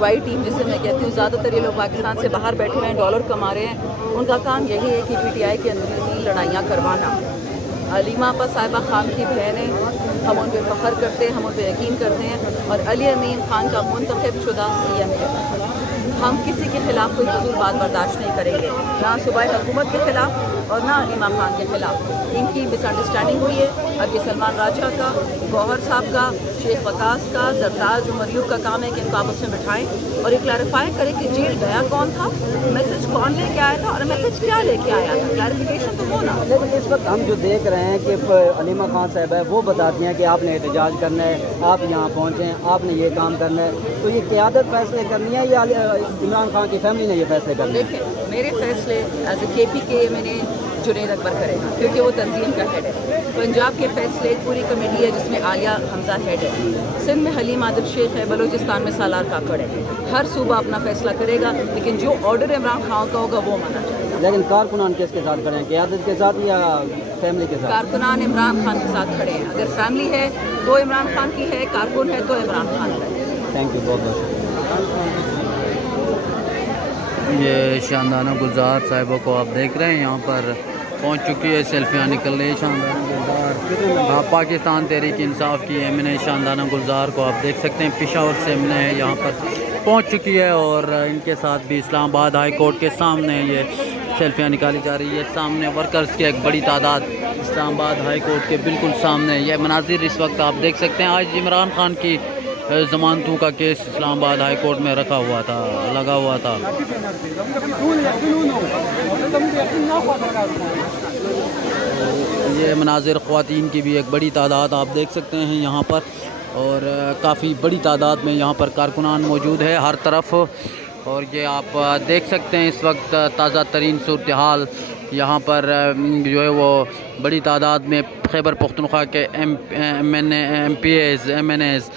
Y team जिसे मैं कहती हूँ, ज़्यादातर ये लोग पाकिस्तान से बाहर बैठे हुए हैं, डॉलर कमा रहे हैं। उनका काम यही है कि PTI के अंदरूनी लड़ाइयाँ करवाना। अलीमा आपा साहिबा खान की बहन है, हम उन पर फ़ख्र करते हैं, हम उन पर यकीन करते हैं, और अली अमीन खान का मुंतखब शुदा CM है। हम किसी के खिलाफ कोई फजूल बात बर्दाश्त नहीं करेंगे, ना सूबाई हुकूमत के खिलाफ और ना अलीमा खान के खिलाफ। इनकी मिसअंडरस्टैंडिंग हुई है, अब ये सलमान राजा का, गौहर साहब का, शेख वकास का, जरदार मरियूब का काम है कि इनको आपस में बिठाएं और ये क्लैरिफाई करें कि जेल गया कौन था, मैसेज कौन लेके आया था और मैसेज क्या लेके आया था। क्लैरिफिकेशन तो हो ना। लेकिन इस वक्त हम जो देख रहे हैं कि अलीमा खान साहब है वो बताती हैं कि आपने एहतजाज करना है, आप यहाँ पहुँचे हैं, आपने ये काम करना है, तो ये क़यादत फैसले करनी है या इमरान खान की फैमिली ने ये फैसले करने हैं? देखिए, मेरे फैसले एज ए KP के मैंने जुनैद अकबर करेगा क्योंकि वो तंजीम का हेड है। पंजाब के फैसले पूरी कमेटी है जिसमें आलिया हमजा हेड है। सिंध में हलीम आदिल शेख है, बलूचिस्तान में सालार काकड़ है। हर सूबा अपना फैसला करेगा, लेकिन जो ऑर्डर इमरान खान का होगा वो माना जाएगा। लेकिन कारकुनान किसके साथ खड़े हैं, क़यादत के साथ या फैमिली के साथ? कारकुनान इमरान खान के साथ खड़े हैं। अगर फैमिली है तो इमरान खान की है, कारकुन है तो इमरान खान का है। थैंक यू, बहुत बहुत। ये शानदाना गुलजार साहिबा को आप देख रहे हैं, यहाँ पर पहुँच चुकी है, सेल्फियाँ निकल रही है। शानदाना गुलजार पाकिस्तान तहरीक इंसाफ की एमएनए शानदाना गुलजार को आप देख सकते हैं, पेशावर से एमएनए यहाँ पर पहुँच चुकी है और इनके साथ भी इस्लामाबाद हाई कोर्ट के सामने ये सेल्फियाँ निकाली जा रही है। सामने वर्कर्स की एक बड़ी तादाद इस्लामाबाद हाई कोर्ट के बिल्कुल सामने ये मनाजिर इस वक्त आप देख सकते हैं। आज इमरान खान की ज़मानतों का केस इस्लामाबाद हाई कोर्ट में लगा हुआ था। ये मनाजिर ख़वातीन की भी एक बड़ी तादाद आप देख सकते हैं यहाँ पर, और काफ़ी बड़ी तादाद में यहाँ पर कारकुनान मौजूद है हर तरफ। और ये आप देख सकते हैं इस वक्त ताज़ा तरीन सूरत हाल यहाँ पर जो है वो बड़ी तादाद में खैबर पख्तूनख्वा के MPAs MNAs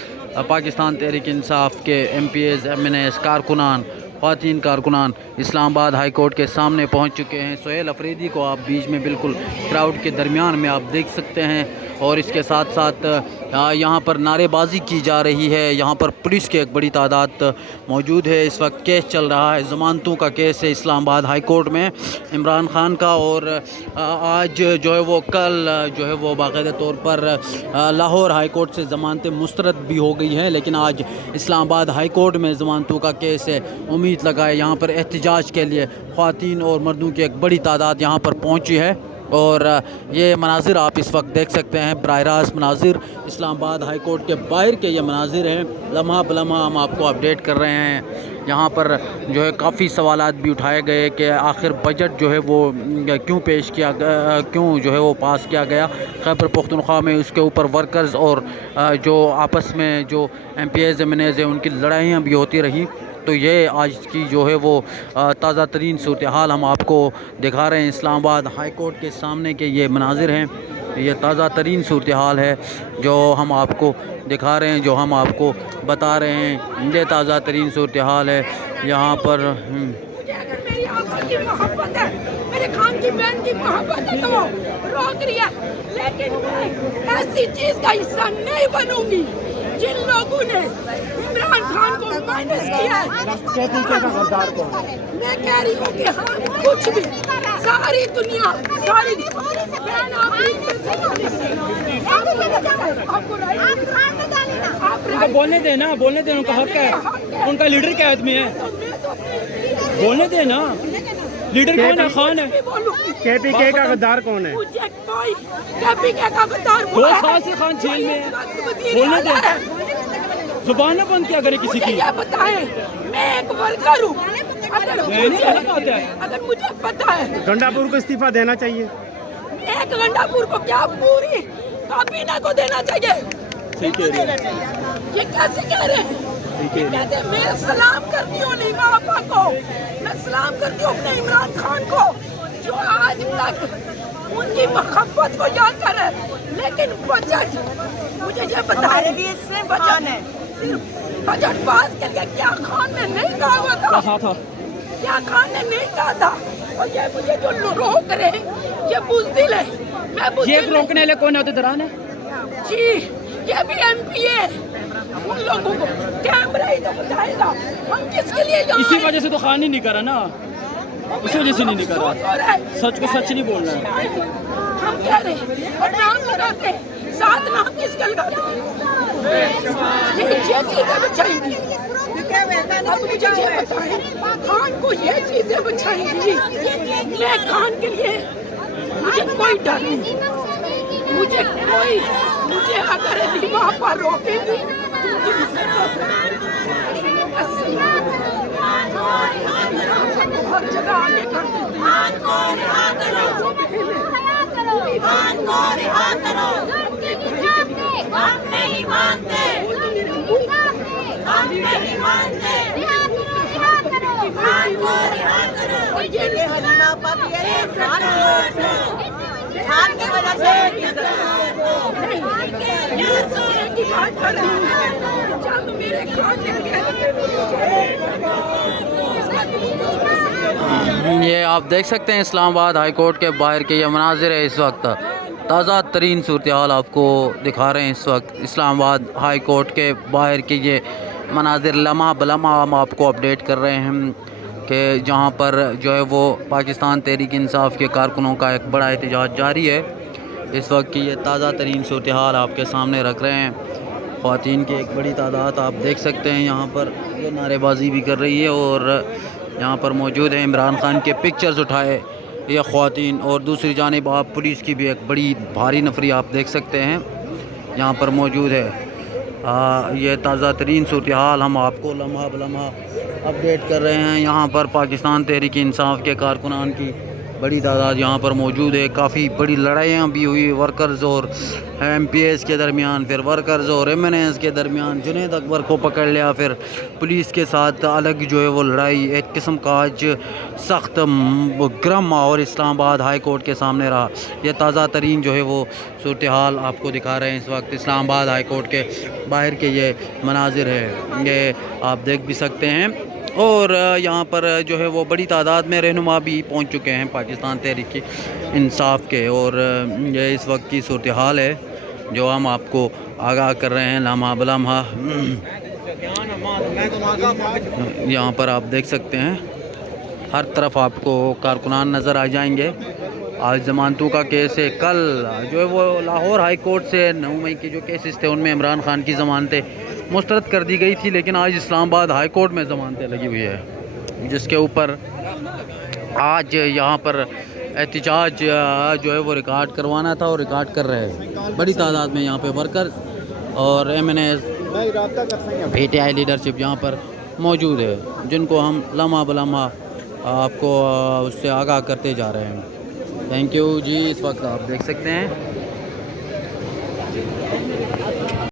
पाकिस्तान तहरीक इंसाफ के MPAs MNAs कारकुनान, ख़वातीन कारकुनान इस्लामाबाद हाई कोर्ट के सामने पहुंच चुके हैं। सुहेल अफरीदी को आप बीच में बिल्कुल क्राउड के दरमियान में आप देख सकते हैं, और इसके साथ साथ यहाँ पर नारेबाजी की जा रही है। यहाँ पर पुलिस की एक बड़ी तादाद मौजूद है। इस वक्त केस चल रहा है, ज़मानतों का केस है इस्लामाबाद हाई कोर्ट में इमरान खान का, और आज जो है वो कल जो है वो बाकायदा तौर पर लाहौर हाई कोर्ट से ज़मानतें मुस्तरद भी हो गई हैं, लेकिन आज इस्लामाबाद हाई कोर्ट में ज़मानतों का केस है। उम्मीद लगाए यहाँ पर एहतजाज के लिए ख़वातीन और मर्दों की एक बड़ी तादाद यहाँ पर पहुँची है। और ये मनाजिर आप इस वक्त देख सकते हैं, बराह रास्त मनाजिर इस्लामाबाद हाई कोर्ट के बाहर के ये मनाजिर हैं। लम्हा बलम्हा हम आपको अपडेट कर रहे हैं। यहाँ पर जो है काफ़ी सवालात भी उठाए गए कि आखिर बजट जो है वो क्यों पेश किया, क्यों जो है वो पास किया गया खैबर पख्तूनख्वा में। उसके ऊपर वर्कर्स और जो आपस में जो MPAs MNAs हैं उनकी लड़ाइयाँ भी होती रहीं। तो ये आज की जो है वो ताज़ा तरीन सूरत हाल हम आपको दिखा रहे हैं। इस्लामाबाद हाई कोर्ट के सामने के ये मनाजिर हैं, ये ताज़ा तरीन सूरत हाल है जो हम आपको दिखा रहे हैं, जो हम आपको बता रहे हैं। ये ताज़ा तरीन सूरत हाल है यहाँ पर। मेरे खान की बहन की मोहब्बत है तो वो रोक रही है, लेकिन मैं ऐसी चीज का हिस्सा नहीं बनूंगी जिन लोगों ने इमरान खान को माइनस किया है। मैं कह रही हूँ कि हाँ, कुछ भी सारी दुनिया सारी बोलने देना, बोलने देना, उनका हक है, उनका लीडर क्या आदमी है, बोलने देना। लीडर कौन है? खान है। KPK का गद्दार कौन है? मुझे कोई KPK का गद्दार 2 साल से खान जेल में है, बोलने दे। जुबान न बंद क्या करे किसी की। मुझे बताएं, मैं एक वर्कर हूँ। अगर मुझे पता है गंडापुर को इस्तीफा देना चाहिए, एक गंडापुर को क्या पूरी काबीना को देना चाहिए। ये कैसे कह रहे हैं? कहते मैं सलाम करती हूँ लीमा आपा को, मैं सलाम करती हूँ अपने इमरान खान को जो आज तक उनकी मोहब्बत को याद करे। लेकिन बजट मुझे ये बताया बजट पास के लिए क्या खान ने नहीं कहा हुआ था, क्या खान ने नहीं कहा था। और ये मुझे जो रोक रहे ये बुज़दिल है। मैं ये रोकने वाले कौन होते दरान है जी, ये भी MPA उन लोगों को कैमरा ही तो बताएगा हम किसके लिए यहाँ इसी आए? वजह से तो खान ही नहीं करा ना, इसी वजह से नहीं अफसोस करा। हो रहा है। सच को सच नहीं बोलना है। हम कह रहे हैं और नाम लगाते हैं, साथ नाम किसका लगाते हैं? ये चीजें बचाएंगी। अब मुझे ये बताएं, खान को ये चीजें बचाएंगी। मैं खान के लिए मुझे कोई डर नहीं, मुझे अगर वहाँ पर रोकेगी तो मुझे हर जगह आगे कर देती है। हम नहीं मानते, हम नहीं मानते, ये हलीमा पर ये खान की वजह से की बात कर रही हूँ, जब मेरे खान ये आप देख सकते हैं इस्लामाबाद हाई कोर्ट के बाहर के ये मनाजिर है। इस वक्त ताज़ा तरीन सूरत हाल आपको दिखा रहे हैं। इस वक्त इस्लामाबाद हाई कोर्ट के बाहर के ये मनाजिर लम्हा बलम्हा हम आपको अपडेट कर रहे हैं कि जहाँ पर जो है वो पाकिस्तान तहरीक इंसाफ के कारकुनों का एक बड़ा एहतजाज जारी है। इस वक्त की ये ताज़ा तरीन सूरत हाल आपके सामने रख रहे हैं। ख़वातीन की एक बड़ी तादाद आप देख सकते हैं यहाँ पर ये नारेबाजी भी कर रही है और यहाँ पर मौजूद है इमरान खान के पिक्चर्स उठाए ये ख़वातीन, और दूसरी जानिब आप पुलिस की भी एक बड़ी भारी नफरी आप देख सकते हैं यहाँ पर मौजूद है। ये ताज़ा तरीन सूरत हाल हम आपको लम्हा बलम्हा अपडेट कर रहे हैं। यहाँ पर पाकिस्तान तहरीक इंसाफ के कारकुनान की बड़ी तादाद यहाँ पर मौजूद है। काफ़ी बड़ी लड़ाइयाँ भी हुई वर्कर्स और MPS के दरमियान, फिर वर्कर्स और MNS के दरमियान। जुनैद अकबर को पकड़ लिया, फिर पुलिस के साथ अलग जो है वो लड़ाई, एक किस्म का आज सख्त गर्म और इस्लामाबाद हाई कोर्ट के सामने रहा। ये ताज़ा तरीन जो है वो सूरत हाल आपको दिखा रहे हैं। इस वक्त इस्लामाबाद हाई कोर्ट के बाहर के ये मनाजिर है, ये आप देख भी सकते हैं। और यहाँ पर जो है वो बड़ी तादाद में रहनुमा भी पहुँच चुके हैं पाकिस्तान तहरीक इंसाफ के, और ये इस वक्त की सूरत हाल है जो हम आपको आगाह कर रहे हैं लम्हा बलम्हा। यहाँ पर आप देख सकते हैं हर तरफ आपको कारकुनान नज़र आ जाएंगे। आज ज़मानतों का केस है। कल जो है वो लाहौर हाई कोर्ट से 9 मई के जो केसेस थे उनमें इमरान खान की ज़मानतें मुस्तरद कर दी गई थी, लेकिन आज इस्लामाबाद हाई कोर्ट में ज़मानतें लगी हुई है, जिसके ऊपर आज यहाँ पर एहतजाज जो है वो रिकॉर्ड करवाना था और रिकॉर्ड कर रहे हैं। बड़ी तादाद में यहाँ पे वर्कर्स और MNS PTI लीडरशिप यहाँ पर मौजूद है, जिनको हम लम्हा बलम्हा आपको उससे आगाह करते जा रहे हैं। थैंक यू जी। इस वक्त आप देख सकते हैं